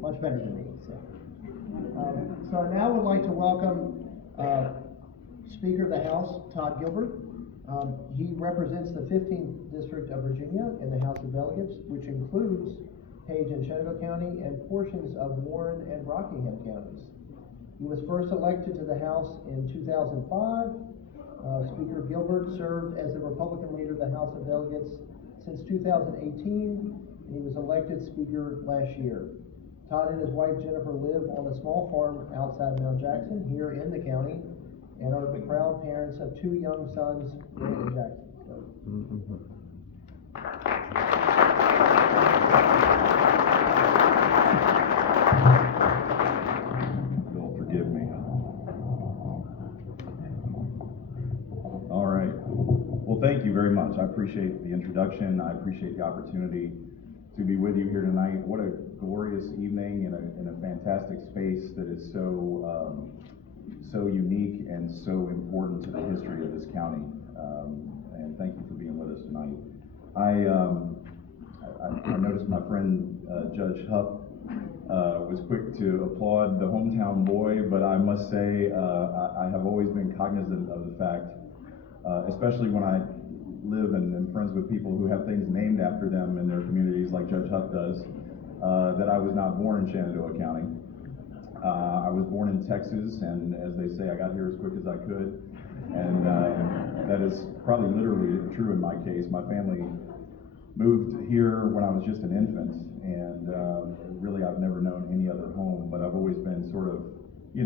much better than me. So I now would like to welcome Speaker of the House, Todd Gilbert. He represents the 15th District of Virginia in the House of Delegates, which includes Page and Shenandoah County and portions of Warren and Rockingham counties. He was first elected to the House in 2005. Speaker Gilbert served as the Republican leader of the House of Delegates since 2018, and he was elected Speaker last year. Todd and his wife Jennifer live on a small farm outside Mount Jackson here in the county, and are the proud parents of two young sons, Grant and Jackson. You'll forgive me. All right. Well, thank you very much. I appreciate the introduction. I appreciate the opportunity to be with you here tonight. What a glorious evening in a fantastic space that is so unique and so important to the history of this county. And thank you for being with us tonight. I noticed my friend Judge Hupp was quick to applaud the hometown boy, but I must say I have always been cognizant of the fact, especially when I live and am friends with people who have things named after them in their communities, like Judge Hupp does, that I was not born in Shenandoah County. I was born in Texas, and as they say, I got here as quick as I could. And that is probably literally true in my case. My family moved here when I was just an infant, and really I've never known any other home, but I've always been sort of, you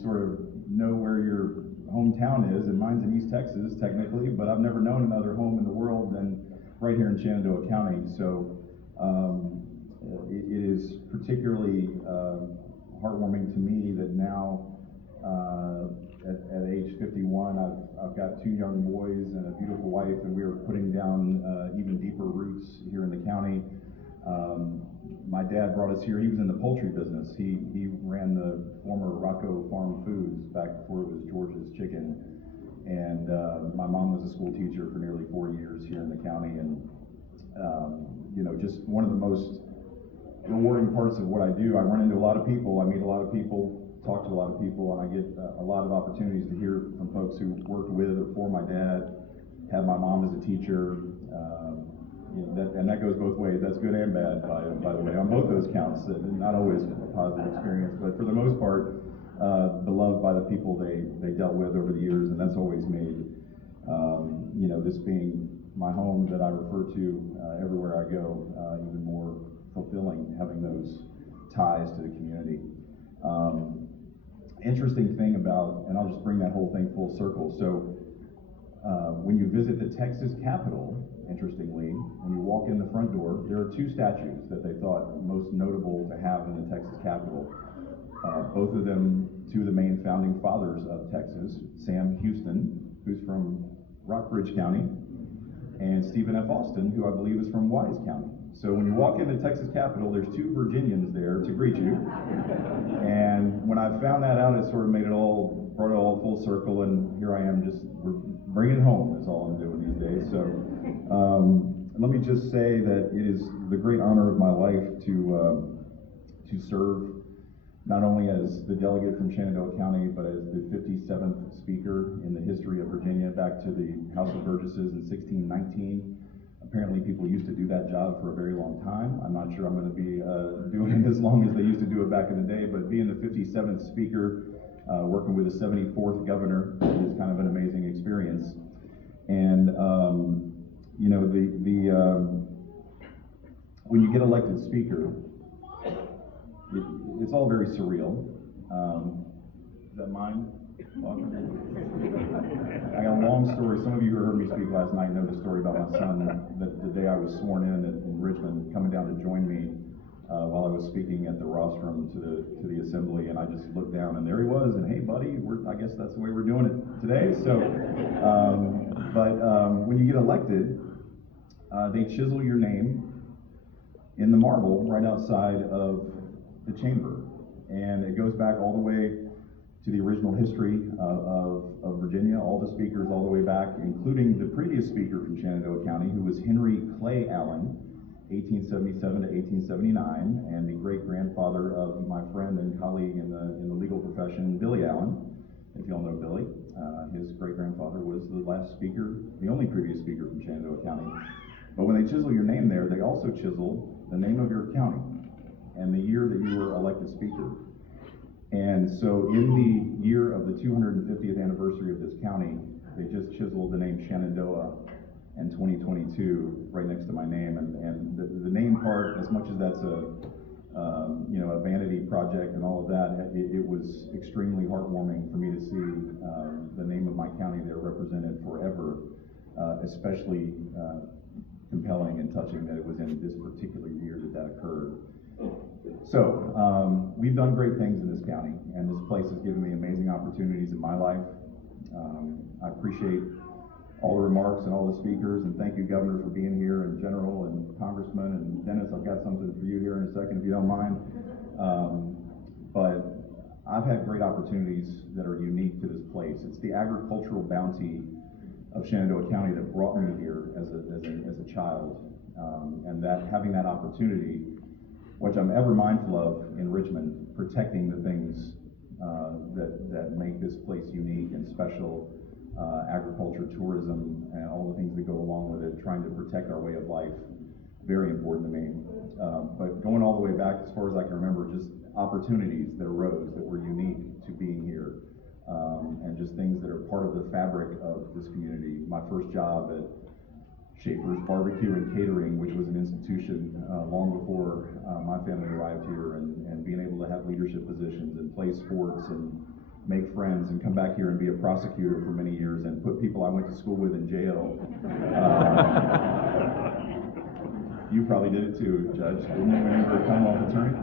sort of know where your hometown is, and mine's in East Texas, technically, but I've never known another home in the world than right here in Shenandoah County. So it is particularly heartwarming to me that now, at age 51, I've got two young boys and a beautiful wife, and we are putting down even deeper roots here in the county. My dad brought us here. He was in the poultry business. He ran the former Rocco Farm Foods back before it was George's Chicken. And my mom was a school teacher for nearly 4 years here in the county. And just one of the most rewarding parts of what I do, I run into a lot of people, I meet a lot of people, talk to a lot of people, and I get a lot of opportunities to hear from folks who worked with or for my dad, had my mom as a teacher, and that goes both ways. That's good and bad, by the way, on both those counts. Not always a positive experience, but for the most part, beloved by the people they dealt with over the years, and that's always made, this being my home that I refer to everywhere I go, even more fulfilling, having those ties to the community. Interesting thing about, and I'll just bring that whole thing full circle. So when you visit the Texas Capitol, interestingly, when you walk in the front door, there are two statues that they thought most notable to have in the Texas Capitol. Both of them, two of the main founding fathers of Texas, Sam Houston, who's from Rockbridge County, and Stephen F. Austin, who I believe is from Wise County. So when you walk in the Texas Capitol, there's two Virginians there to greet you. And when I found that out, it sort of brought it all full circle, and here I am we're bringing it home is all I'm doing these days. So let me just say that it is the great honor of my life to serve not only as the delegate from Shenandoah County, but as the 57th Speaker in the history of Virginia, back to the House of Burgesses in 1619. Apparently people used to do that job for a very long time. I'm not sure I'm going to be doing it as long as they used to do it back in the day, but being the 57th Speaker, working with the 74th Governor is kind of an amazing experience. And, when you get elected Speaker, it's all very surreal. Is that mine? I got a long story. Some of you who heard me speak last night know the story about my son. The day I was sworn in Richmond, coming down to join me while I was speaking at the rostrum to the assembly, and I just looked down, and there he was. And hey, buddy, I guess that's the way we're doing it today. So, when you get elected, they chisel your name in the marble right outside of the chamber, and it goes back all the way to the original history of Virginia, all the speakers all the way back, including the previous speaker from Shenandoah County, who was Henry Clay Allen, 1877 to 1879, and the great grandfather of my friend and colleague in the legal profession, Billy Allen. If y'all know Billy, his great-grandfather was the last speaker, the only previous speaker from Shenandoah County. But when they chisel your name there, they also chisel the name of your county and the year that you were elected speaker. And so in the year of the 250th anniversary of this county, they just chiseled the name Shenandoah and 2022 right next to my name. And the name part, as much as that's a vanity project and all of that, it was extremely heartwarming for me to see the name of my county there represented forever, especially compelling and touching that it was in this particular year that occurred. So, we've done great things in this county, and this place has given me amazing opportunities in my life. I appreciate all the remarks and all the speakers, and thank you, Governor, for being here, and General, and Congressman, and Dennis, I've got something for you here in a second, if you don't mind. But I've had great opportunities that are unique to this place. It's the agricultural bounty of Shenandoah County that brought me here as a child, and that having that opportunity, which I'm ever mindful of in Richmond, protecting the things that make this place unique and special, agriculture, tourism, and all the things that go along with it, trying to protect our way of life, very important to me. But going all the way back, as far as I can remember, just opportunities that arose that were unique to being here, and just things that are part of the fabric of this community. My first job at Schaefer's Barbecue and Catering, which was an institution long before my family arrived here, and being able to have leadership positions and play sports and make friends and come back here and be a prosecutor for many years and put people I went to school with in jail. You probably did it too, Judge, didn't you, when you were a Commonwealth attorney?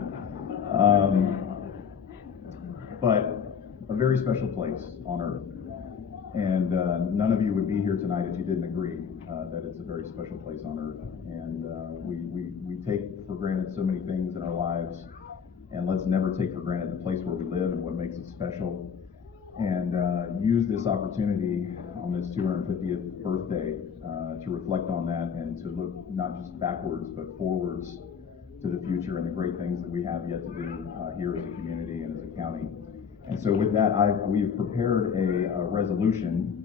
But a very special place on earth. And none of you would be here tonight if you didn't agree that it's a very special place on earth. And we take for granted so many things in our lives, and let's never take for granted the place where we live and what makes it special. And use this opportunity on this 250th birthday to reflect on that and to look not just backwards but forwards to the future and the great things that we have yet to do here as a community and as a county. And so with that, we've prepared a resolution.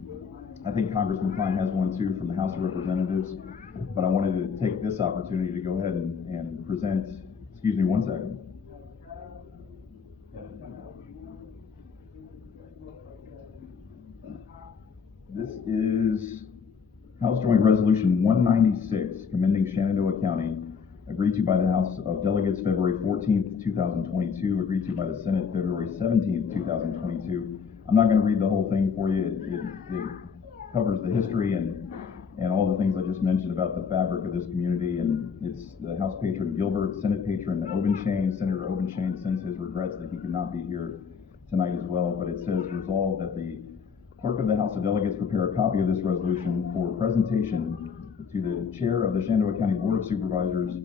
I think Congressman Klein has one too from the House of Representatives, but I wanted to take this opportunity to go ahead and present, excuse me one second. This is House Joint Resolution 196, commending Shenandoah County, agreed to by the House of Delegates February 14th, 2022, agreed to by the Senate February 17th, 2022. I'm not going to read the whole thing for you. It covers the history and all the things I just mentioned about the fabric of this community, and it's the House Patron Gilbert, Senate Patron Senator Obenshain sends his regrets that he could not be here tonight as well, but it says, resolved that the Clerk of the House of Delegates prepare a copy of this resolution for presentation to the Chair of the Shenandoah County Board of Supervisors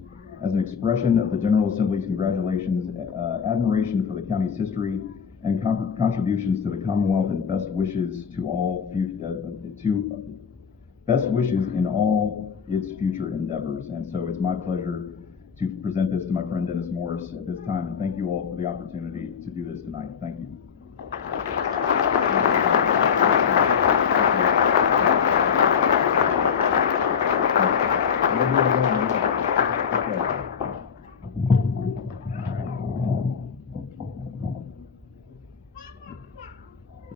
as an expression of the General Assembly's congratulations, admiration for the county's history, and contributions to the Commonwealth, and best wishes in all its future endeavors. And so it's my pleasure to present this to my friend Dennis Morris at this time, and thank you all for the opportunity to do this tonight. Thank you.